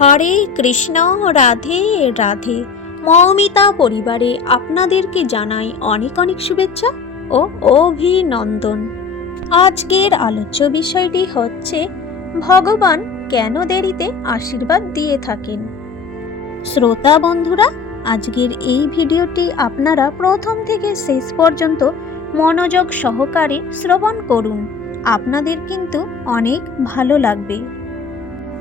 হরে কৃষ্ণ, রাধে রাধে। মৌমিতা পরিবারে আপনাদেরকে জানাই অনেক অনেক শুভেচ্ছা ও অভিনন্দন। আজকের আলোচ্য বিষয়টি হচ্ছে, ভগবান কেন দেরিতে আশীর্বাদ দিয়ে থাকেন? শ্রোতা বন্ধুরা, আজকের এই ভিডিওটি আপনারা প্রথম থেকে শেষ পর্যন্ত মনোযোগ সহকারে শ্রবণ করুন। আপনাদের কিন্তু অনেক ভালো লাগবে।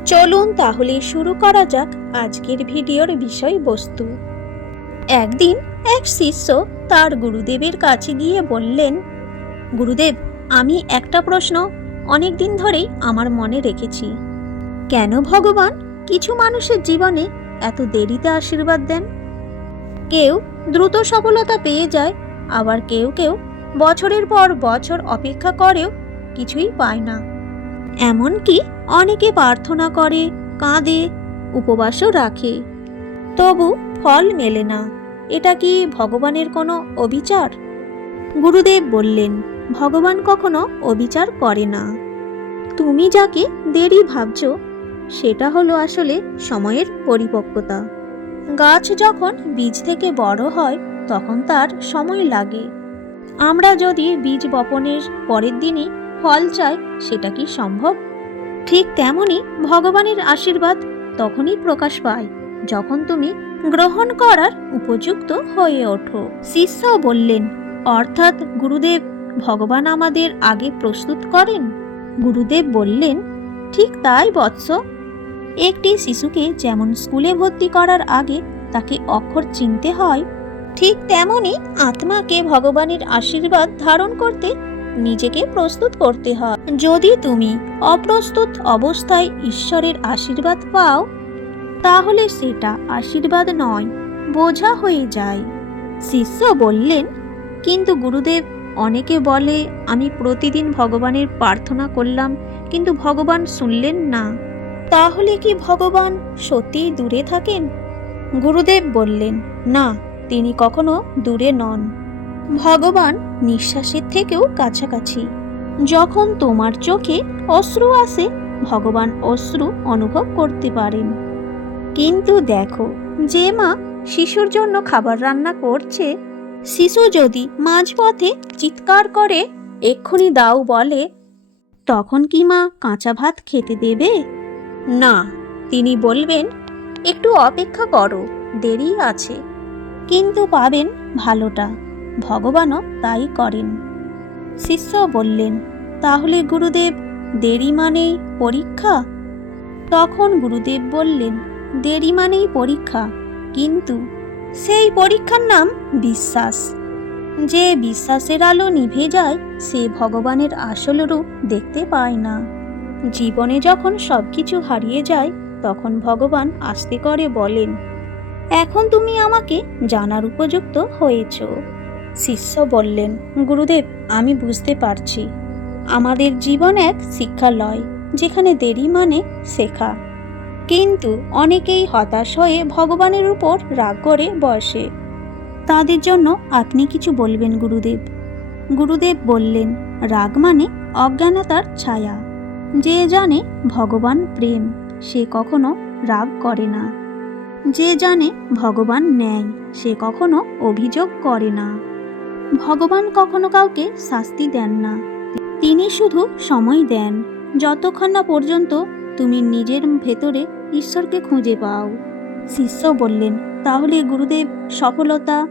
চলুন তাহলে শুরু করা যাক আজকের ভিডিওর বিষয়বস্তু। একদিন এক শিষ্য তার গুরুদেবের কাছে গিয়ে বললেন, গুরুদেব, আমি একটা প্রশ্ন অনেক দিন ধরেই আমার মনে রেখেছি। কেন ভগবান কিছু মানুষের জীবনে এত দেরিতে আশীর্বাদ দেন? কেউ দ্রুত সফলতা পেয়ে যায়, আবার কেউ কেউ বছরের পর বছর অপেক্ষা করেও কিছুই পায় না। এমনকি অনেকে প্রার্থনা করে, কাঁদে, উপবাসও রাখে। তবু ফল মেলে না। এটা কি ভগবানের কোনো অবিচার? গুরুদেব বললেন, ভগবান কখনো অবিচার করে না। তুমি যাকে দেরি ভাবছ, সেটা হলো আসলে সময়ের পরিপক্কতা। গাছ যখন বীজ থেকে বড় হয়, তখন তার সময় লাগে। আমরা যদি বীজ বপনের পরের দিনই ফল চাই সেটা কি সম্ভব? ঠিক তেমনি ভগবানের আশীর্বাদ তখনই প্রকাশ পায়, যখন তুমি গ্রহণ করার উপযুক্ত হয়ে ওঠো। শিষ্য বললেন, অর্থাৎ গুরুদেব ভগবান আমাদের আগে প্রস্তুত করেন? গুরুদেব বললেন, ঠিক তাই বৎস। একটি শিশুকে যেমন স্কুলে ভর্তি করার আগে তাকে অক্ষর চিনতে হয়, ঠিক তেমনি আত্মাকে ভগবানের আশীর্বাদ ধারণ করতে নিজেকে প্রস্তুত করতে হয়। যদি তুমি অপ্রস্তুত অবস্থায় ঈশ্বরের আশীর্বাদ পাও, তাহলে সেটা আশীর্বাদ নয়, বোঝা হয়ে যায়। শিষ্য বললেন, কিন্তু গুরুদেব, অনেকে বলে, আমি প্রতিদিন ভগবানের প্রার্থনা করলাম, কিন্তু ভগবান শুনলেন না। তাহলে কি ভগবান সত্যিই দূরে থাকেন? গুরুদেব বললেন, না, তিনি কখনো দূরে নন। ভগবান নিঃশ্বাসের থেকেও কাছাকাছি। যখন তোমার চোখে অশ্রু আসে, ভগবান অশ্রু অনুভব করতে পারেন। কিন্তু দেখো, যে মা শিশুর জন্য খাবার রান্না করছে, শিশু যদি মাঝপথে চিৎকার করে, এক্ষুনি দাও বলে, তখন কি মা কাঁচা ভাত খেতে দেবে? না, তিনি বলবেন, একটু অপেক্ষা করো, দেরি আছে। কিন্তু পাবেন ভালোটা। ভগবানও তাই করেন। শিষ্য বললেন, তাহলে গুরুদেব, দেরি মানেই পরীক্ষা? তখন গুরুদেব বললেন, দেরি মানেই পরীক্ষা, কিন্তু সেই পরীক্ষার নাম বিশ্বাস। যে বিশ্বাসের আলো নিভে যায়, সে ভগবানের আসল রূপ দেখতে পায় না। জীবনে যখন সব কিছু হারিয়ে যায়, তখন ভগবান আস্তে করে বলেন, এখন তুমি আমাকে জানার উপযুক্ত হয়েছ। শিষ্য বললেন, গুরুদেব, আমি বুঝতে পারছি। আমাদের জীবন এক শিক্ষালয়, যেখানে দেরি মানে শেখা। কিন্তু অনেকেই হতাশ হয়ে ভগবানের উপর রাগ করে বসে। তাদের জন্য আপনি কিছু বলবেন, গুরুদেব? গুরুদেব বললেন, রাগ মানে অজ্ঞানতার ছায়া। যে জানে ভগবান প্রেম, সে কখনো রাগ করে না। যে জানে ভগবান ন্যায়, সে কখনো অভিযোগ করে না। ভগবান কখনো কাউকে শাস্তি দেন না। তিনি শুধু সময় দেন। যতক্ষণ না পর্যন্ত তুমি নিজের ভেতরে ঈশ্বরকে খুঁজে পাও। শিষ্য বললেন, তাহলে গুরুদেব, সফলতা,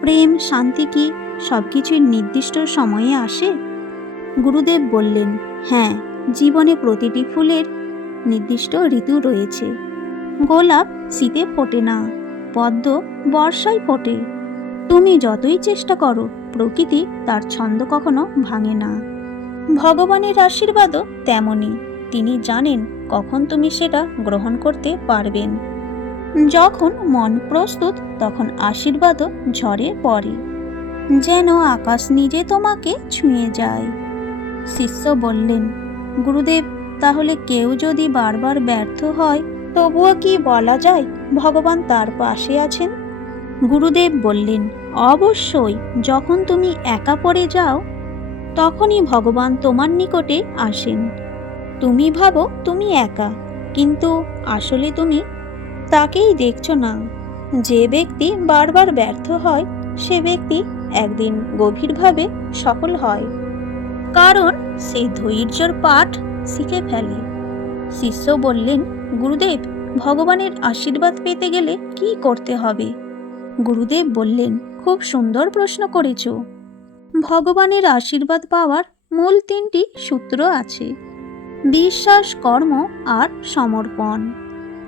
প্রেম, শান্তি কি সব কিছুই নির্দিষ্ট সময়ে আসে? গুরুদেব বললেন হ্যাঁ জীবনে প্রতিটি ফুলের নির্দিষ্ট ঋতু রয়েছে। গোলাপ শীতে ফোটে না, পদ্ম বর্ষায় ফোটে। তুমি যতই চেষ্টা করো, প্রকৃতি তার ছন্দ কখনো ভাঙে না। ভগবানের আশীর্বাদও তেমনই। তিনি জানেন কখন তুমি সেটা গ্রহণ করতে পারবেন। যখন মন প্রস্তুত, তখন আশীর্বাদও ঝরে পড়ে। যেন আকাশ নিজে তোমাকে ছুঁয়ে যায়। শিষ্য বললেন, গুরুদেব, তাহলে কেউ যদি বারবার ব্যর্থ হয়, তবুও কি বলা যায় ভগবান তার পাশে আছেন? গুরুদেব বললেন, অবশ্যই, যখন তুমি একা পড়ে যাও, তখনই ভগবান তোমার নিকটে আসেন। তুমি ভাবো তুমি একা, কিন্তু আসলে তুমি তাকেই দেখছ না। যে ব্যক্তি বারবার ব্যর্থ হয়, সে ব্যক্তি একদিন গভীরভাবে সফল হয়। কারণ সে ধৈর্যর পাঠ শিখে ফেলে। শিষ্য বললেন, গুরুদেব, ভগবানের আশীর্বাদ পেতে গেলে কি করতে হবে? গুরুদেব বললেন, খুব সুন্দর প্রশ্ন করেছ। ভগবানের আশীর্বাদ পাওয়ার মূল তিনটি সূত্র আছে। বিশ্বাস, কর্ম আর সমর্পণ।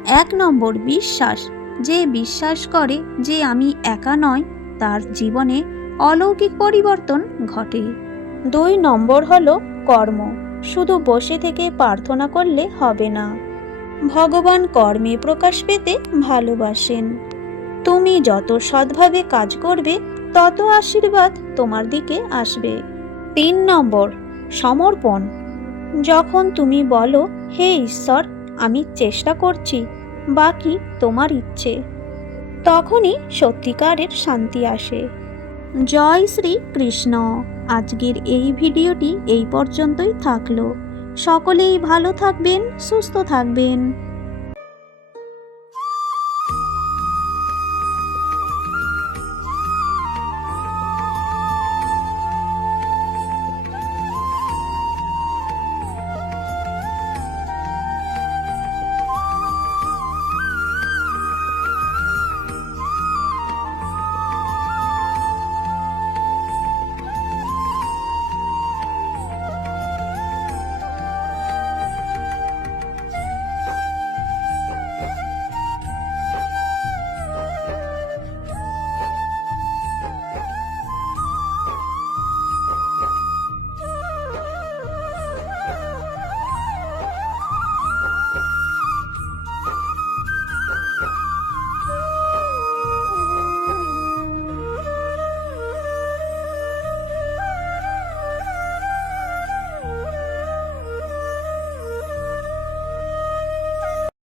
এক নম্বর বিশ্বাস, যে বিশ্বাস করে যে আমি একা নয় তার জীবনে অলৌকিক পরিবর্তন ঘটে। দুই নম্বর হল কর্ম, শুধু বসে থেকে প্রার্থনা করলে হবে না। ভগবান কর্মে প্রকাশ পেতে ভালোবাসেন। তুমি যত সৎভাবে কাজ করবে, তত আশীর্বাদ তোমার দিকে আসবে। তিন নম্বর, সমর্পণ। যখন তুমি বলো, হে ঈশ্বর, আমি চেষ্টা করছি, বাকি তোমার ইচ্ছে, তখনই সত্যিকারের শান্তি আসে। জয় শ্রী কৃষ্ণ আজকের এই ভিডিওটি এই পর্যন্তই থাকল। সকলেই ভালো থাকবেন, সুস্থ থাকবেন।